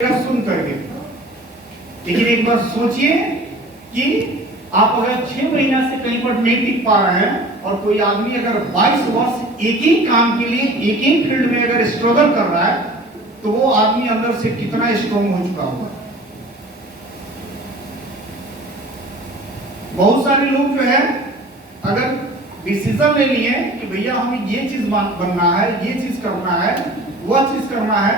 सुन करके। लेकिन एक बार सोचिए कि आप अगर 6 महीना से कहीं पर नहीं टिक पा रहे हैं और कोई आदमी अगर 22 वर्ष एक ही काम के लिए एक ही फील्ड में अगर स्ट्रगल कर रहा है तो वो आदमी अंदर से कितना स्ट्रॉन्ग हो चुका होगा। बहुत सारे लोग जो है अगर डिसीजन ले लिए कि भैया हमें ये चीज बनना है, ये चीज करना है, वह चीज करना है,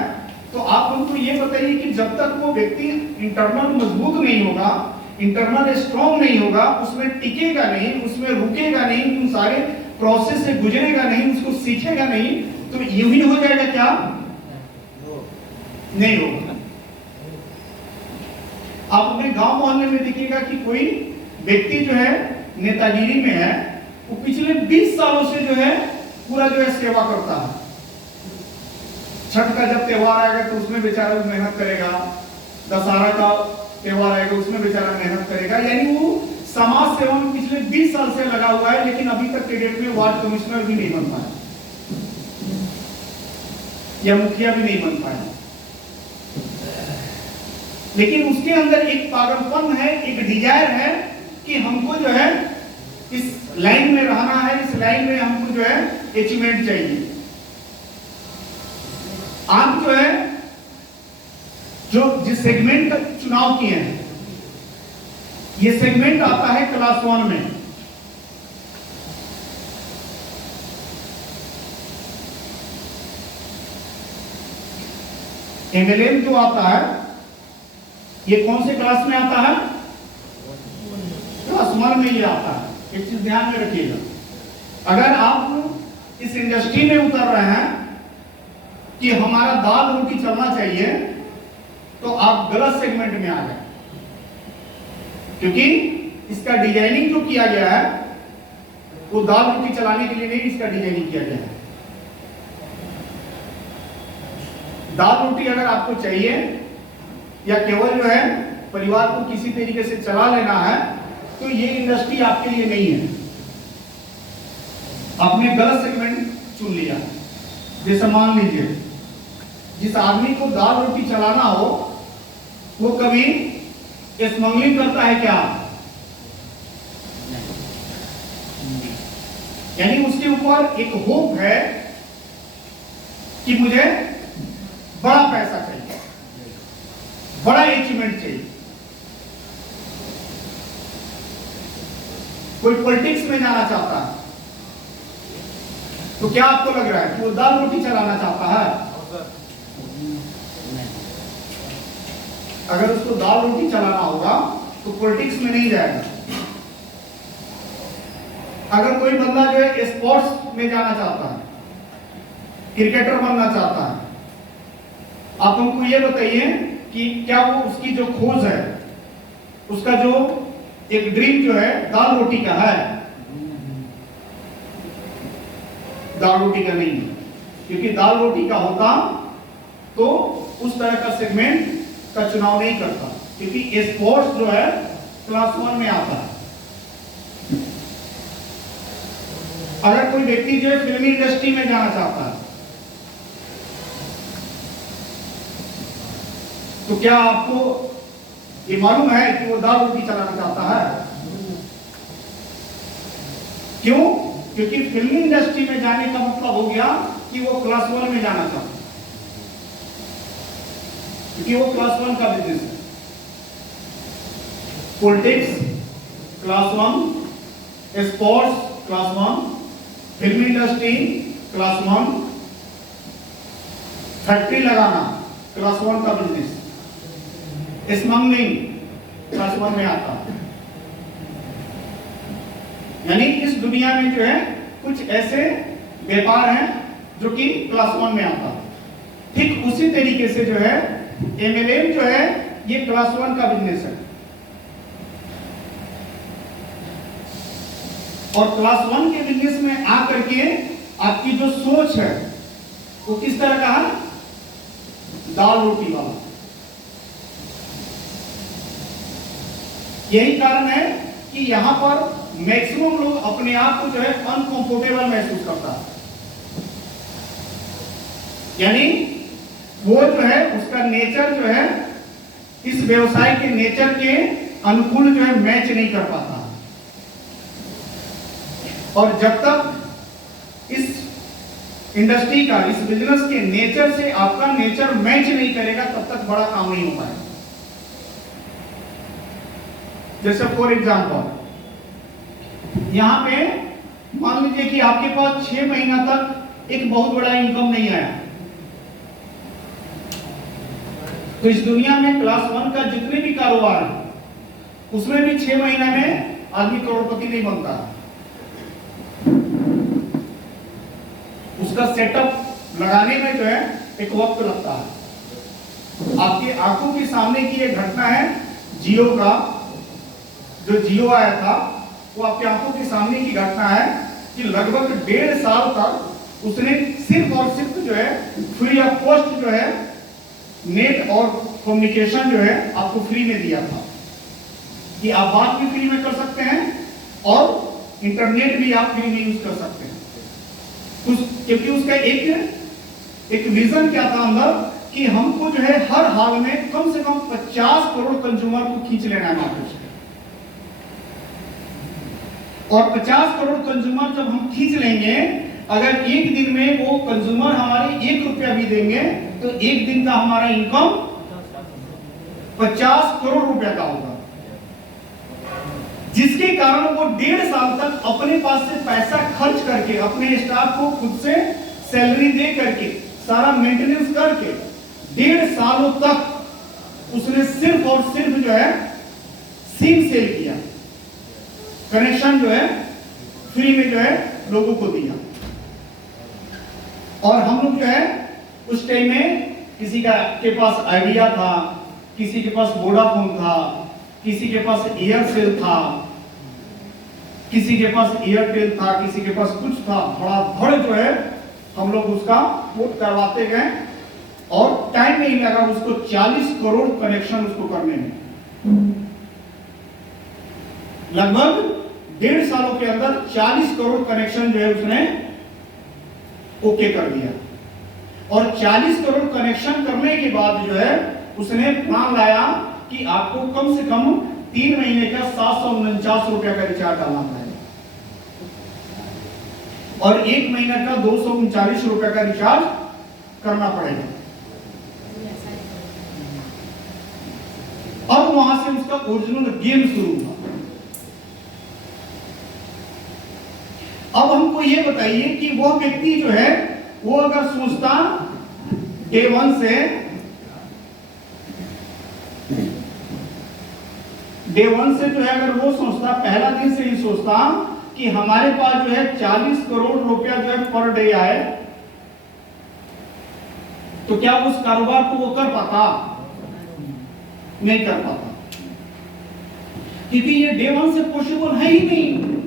तो आप उनको ये बताइए कि जब तक वो व्यक्ति इंटरनल मजबूत नहीं होगा, इंटरनल स्ट्रॉन्ग नहीं होगा, उसमें टिकेगा नहीं, उसमें रुकेगा नहीं, उन सारे प्रोसेस से गुजरेगा नहीं, उसको सीखेगा नहीं, तो यूं ही हो जाएगा क्या? नहीं होगा। आप अपने गांव मोहल्ले में देखिएगा कि कोई व्यक्ति जो है नेतागिरी में है, वो पिछले 20 सालों से जो है पूरा जो है सेवा करता है। छठ का जब त्योहार आएगा तो उसमें बेचारा मेहनत करेगा, दशहरा का त्योहार आएगा उसमें बेचारा मेहनत करेगा, यानी वो समाज सेवा में पिछले 20 साल से लगा हुआ है, लेकिन अभी तक के डेट में वार्ड कमिश्नर भी नहीं बन पाया या मुखिया भी नहीं बन पाया। लेकिन उसके अंदर एक पागलपन है, एक डिजायर है कि हमको जो है इस लाइन में रहना है, इस लाइन में हमको जो है अचीवमेंट चाहिए। आप जो है जो जिस सेगमेंट का चुनाव किए हैं, ये सेगमेंट आता है क्लास 1 में। एमएलएम जो आता है ये कौन से क्लास में आता है? क्लास 1 में ये आता है। एक चीज ध्यान में रखिएगा, अगर आप इस इंडस्ट्री में उतर रहे हैं कि हमारा दाल रोटी चलना चाहिए, तो आप गलत सेगमेंट में आ गए, क्योंकि इसका डिजाइनिंग जो किया गया है वो दाल रोटी चलाने के लिए नहीं, इसका डिजाइनिंग किया गया है। दाल रोटी अगर आपको चाहिए या केवल जो है परिवार को किसी तरीके से चला लेना है, तो ये इंडस्ट्री आपके लिए नहीं है। आपने गलत सेगमेंट चुन लिया। जैसे मान लीजिए जिस आदमी को दाल रोटी चलाना हो वो कभी स्मगलिंग करता है क्या? यानी उसके ऊपर एक होप है कि मुझे बड़ा पैसा चाहिए, बड़ा अचीवमेंट चाहिए। कोई पॉलिटिक्स में जाना चाहता है, तो क्या आपको लग रहा है कि वो दाल रोटी चलाना चाहता है? अगर उसको दाल रोटी चलाना होगा तो पॉलिटिक्स में नहीं जाएगा। अगर कोई बंदा जो है स्पोर्ट्स में जाना चाहता है, क्रिकेटर बनना चाहता है, आप हमको ये बताइए कि क्या वो उसकी जो खोज है, उसका जो एक ड्रीम जो है दाल रोटी का है? दाल रोटी का नहीं है, क्योंकि दाल रोटी का होता तो उस तरह का सेगमेंट का चुनाव नहीं करता, क्योंकि स्पोर्ट्स जो है क्लास 1 में आता है। अगर कोई व्यक्ति जो है फिल्मी इंडस्ट्री में जाना चाहता है, तो क्या आपको ये मालूम है कि वो दाल रोटी चलाना चाहता है? क्यों? क्योंकि फिल्मी इंडस्ट्री में जाने का मतलब हो गया कि वो क्लास 1 में जाना चाहता है, क्योंकि वो क्लास 1 का बिजनेस है। Politics class 1, sports class 1, film industry class 1, factory लगाना क्लास 1 का बिजनेस, स्मगलिंग क्लास 1 में आता है। यानी इस दुनिया में जो है कुछ ऐसे व्यापार हैं जो कि क्लास 1 में आता है। ठीक उसी तरीके से जो है एमएलएम जो है ये क्लास 1 का बिजनेस है, और क्लास 1 के बिजनेस में आकर के आपकी जो सोच है वो किस तरह का है? दाल रोटी वाला। यही कारण है कि यहां पर मैक्सिमम लोग अपने आप को जो है अनकंफर्टेबल महसूस करता है। यानी वो जो है उसका नेचर जो है इस व्यवसाय के नेचर के अनुकूल जो है मैच नहीं कर पाता। और जब तक इस इंडस्ट्री का, इस बिजनेस के नेचर से आपका नेचर मैच नहीं करेगा, तब तक बड़ा काम नहीं हो पाएगा। जैसे फॉर एग्जांपल यहां पे मान लीजिए कि आपके पास 6 महीना तक एक बहुत बड़ा इनकम नहीं आया, तो इस दुनिया में क्लास 1 का जितने भी कारोबार है उसमें भी 6 महीने में आदमी करोड़पति नहीं बनता। उसका सेटअप लगाने में जो है एक वक्त लगता है। आपकी आंखों के सामने की एक घटना है जियो का, जो जियो आया था वो आपकी आंखों के सामने की घटना है कि लगभग 1.5 साल तक उसने सिर्फ और सिर्फ जो है फ्री ऑफ कॉस्ट जो है नेट और कम्युनिकेशन जो है आपको फ्री में दिया था कि आप बात भी फ्री में कर सकते हैं और इंटरनेट भी आप फ्री में यूज कर सकते हैं। क्योंकि उसका एक विजन क्या था अंदर कि हमको जो है हर हाल में कम से कम 50 करोड़ कंज्यूमर को खींच लेना है मार्केट से। और 50 करोड़ कंज्यूमर जब हम खींच लेंगे, अगर एक दिन में वो कंज्यूमर हमारे 1 रुपया भी देंगे तो एक दिन का हमारा इनकम 50 करोड़ रुपया का होगा, जिसके कारण वो 1.5 साल तक अपने पास से पैसा खर्च करके, अपने स्टाफ को खुद से सैलरी दे करके, सारा मेंटेनेंस करके 1.5 सालों तक उसने सिर्फ और सिर्फ जो है सिम सेल किया, कनेक्शन जो है फ्री में जो है लोगों को दिया। और हम लोग जो है उस टाइम में किसी का के पास आइडिया था, किसी के पास वोडाफोन था, किसी के पास एयरसेल था, किसी के पास एयरटेल था, किसी के पास कुछ था, बड़ा भड़ जो है हम लोग उसका पोर्ट करवाते गए और टाइम नहीं लगा उसको 40 करोड़ कनेक्शन उसको करने में। लगभग 1.5 सालों के अंदर 40 करोड़ कनेक्शन जो है उसने ओके कर दिया। और 40 करोड़ कनेक्शन करने के बाद जो है उसने प्लान लाया कि आपको कम से कम 3 महीने का 749 रुपया का रिचार्ज डालना पड़ेगा और 1 महीने का 239 रुपया का रिचार्ज करना पड़ेगा। अब वहां से उसका ओरिजिनल गेम शुरू हुआ। अब हमको ये बताइए कि वह व्यक्ति जो है वो अगर सोचता डे 1 से जो है अगर वो सोचता, पहला दिन से ही सोचता कि हमारे पास जो है 40 करोड़ रुपया जो है पर डे आए, तो क्या उस कारोबार को वो कर पाता? नहीं कर पाता, क्योंकि ये डे 1 से पॉसिबल है ही नहीं।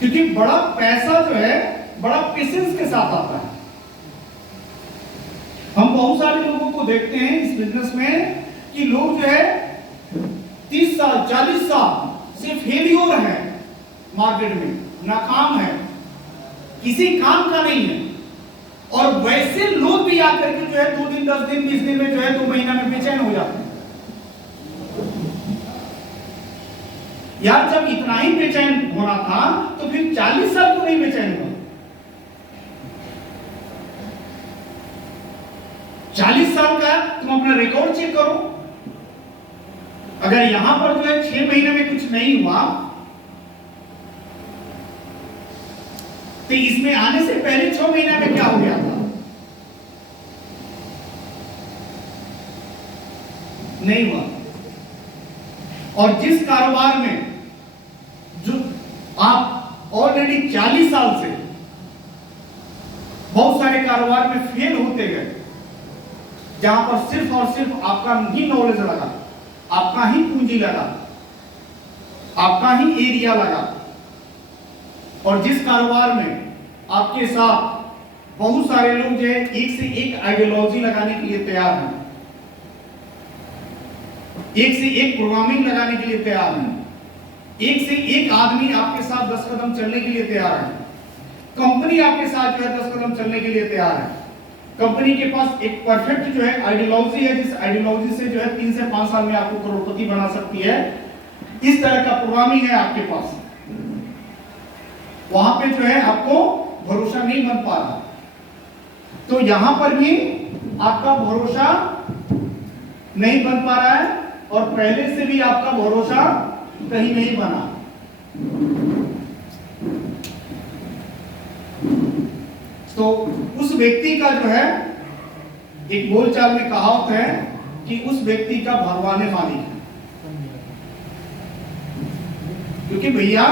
क्योंकि बड़ा पैसा जो है बड़ा पेशेंस के साथ आता है। हम बहुत सारे लोगों को देखते हैं इस बिजनेस में कि लोग जो है 30 साल 40 साल से फेलियर है, मार्केट में नाकाम है, किसी काम का नहीं है, और वैसे लोग भी आकर के जो है 2 दिन 10 दिन 20 दिन में जो है 2 महीना में बेचैन हो जाते हैं। यार जब इतना ही बेचैन होना था तो फिर 40 साल क्यों नहीं बेचैन हुआ? 40 साल का तुम अपना रिकॉर्ड चेक करो। अगर यहां पर जो है 6 महीने में कुछ नहीं हुआ तो इसमें आने से पहले 6 महीने में क्या हो गया था? नहीं हुआ। और जिस कारोबार में जो आप ऑलरेडी 40 साल से बहुत सारे कारोबार में फेल होते गए, जहां पर सिर्फ और सिर्फ आपका ही नॉलेज लगा, आपका ही पूंजी लगा, आपका ही एरिया लगा, और जिस कारोबार में आपके साथ बहुत सारे लोग जो है एक से एक आइडियोलॉजी लगाने के लिए तैयार हैं, एक से एक प्रोग्रामिंग लगाने के लिए तैयार हैं, एक से एक आदमी आपके साथ 10 कदम चलने के लिए तैयार है, कंपनी आपके साथ जो है 10 कदम चलने के लिए तैयार है। कंपनी के पास एक परफेक्ट जो है आइडियोलॉजी है, जिस आइडियोलॉजी से जो है 3 से 5 साल में आपको करोड़पति बना सकती है। इस तरह का प्रोग्रामिंग है आपके पास। वहां पे जो है आपको भरोसा नहीं बन पा रहा, तो यहां पर भी आपका भरोसा नहीं बन पा रहा है और पहले से भी आपका भरोसा कहीं नहीं बना। तो उस व्यक्ति का जो है, एक बोलचाल में कहावत है कि उस व्यक्ति का भगवान मालिक है। क्योंकि भैया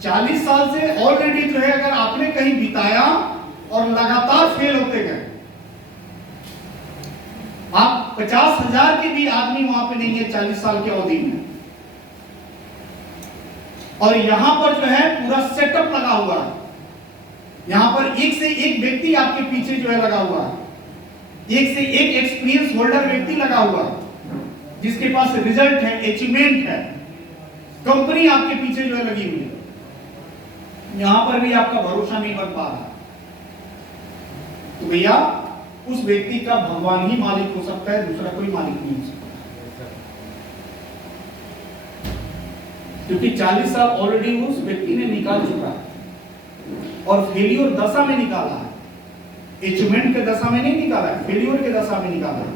40 साल से ऑलरेडी जो है अगर आपने कहीं बिताया और लगातार फेल होते गए, आप 50,000 के भी आदमी वहां पे नहीं है 40 साल के अवधि में, और यहां पर जो है पूरा सेटअप लगा हुआ है। यहां पर एक से एक व्यक्ति आपके पीछे जो है लगा हुआ है, एक से एक एक्सपीरियंस होल्डर व्यक्ति लगा हुआ है, जिसके पास रिजल्ट है, अचीवमेंट है, कंपनी आपके पीछे जो है लगी हुई है। यहां पर भी आपका भरोसा नहीं बन पा रहा, तो भैया उस व्यक्ति का भगवान ही मालिक हो सकता है, दूसरा कोई मालिक नहीं हो सकता। क्योंकि 40 साल ऑलरेडी उस व्यक्ति ने निकाल चुका है और फेलियर दशा में निकाला है, अचीवमेंट के दशा में नहीं निकाला है, फेलियर के दशा में निकाला है।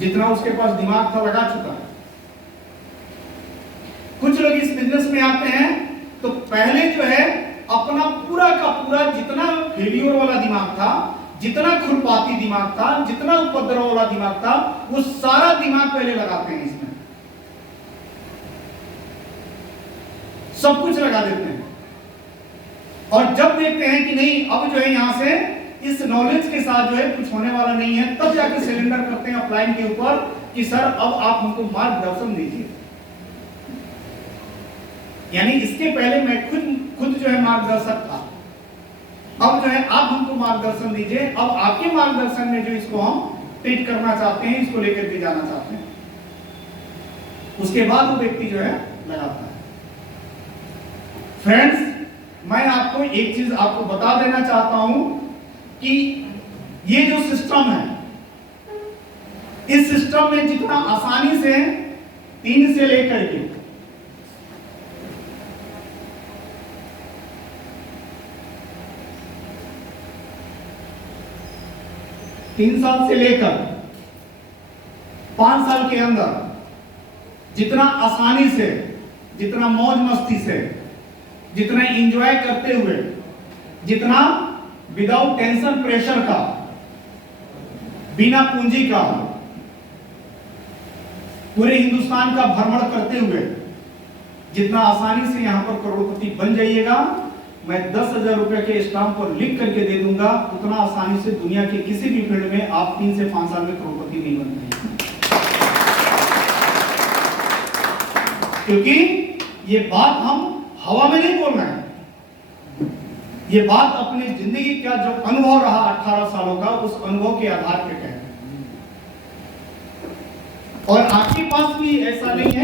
जितना उसके पास दिमाग था लगा चुका है। कुछ लोग इस बिजनेस में आते हैं तो पहले जो है अपना पूरा का पूरा जितना फेलियर वाला दिमाग था, जितना खुरपाती दिमाग था, जितना उपद्रव वाला दिमाग था, वो सारा दिमाग पहले लगाते हैं, इसमें सब कुछ लगा देते हैं। और जब देखते हैं कि नहीं अब जो है यहां से इस नॉलेज के साथ जो है कुछ होने वाला नहीं है, तब जाके सिलेंडर करते हैं अपलाइन के ऊपर कि सर अब आप हमको मार्गदर्शन दीजिए। यानी इसके पहले मैं खुद जो है मार्गदर्शक था, अब जो है आप हमको मार्गदर्शन दीजिए। अब आपके मार्गदर्शन में जो इसको हम ट्रीट करना चाहते हैं, इसको लेकर के जाना चाहते हैं, उसके बाद वो व्यक्ति जो है लगाता है। फ्रेंड्स, मैं आपको एक चीज आपको बता देना चाहता हूं कि ये जो सिस्टम है, इस सिस्टम में जितना आसानी से 3 से लेकर के 3 साल से लेकर 5 साल के अंदर जितना आसानी से, जितना मौज मस्ती से, जितना एंजॉय करते हुए, जितना विदाउट टेंशन प्रेशर का, बिना पूंजी का, पूरे हिंदुस्तान का भ्रमण करते हुए जितना आसानी से यहां पर करोड़पति बन जाइएगा, मैं 10,000 रुपए के स्टाम्प पर लिख करके दे दूंगा, उतना आसानी से दुनिया के किसी भी फील्ड में आप 3 से 5 साल में करोड़पति नहीं बन पाएंगे। क्योंकि ये बात हम हवा में नहीं बोल रहे हैं, ये बात अपनी जिंदगी का जो अनुभव रहा 18 सालों का, उस अनुभव के आधार पर कह रहे हैं। और आपके पास भी ऐसा नहीं है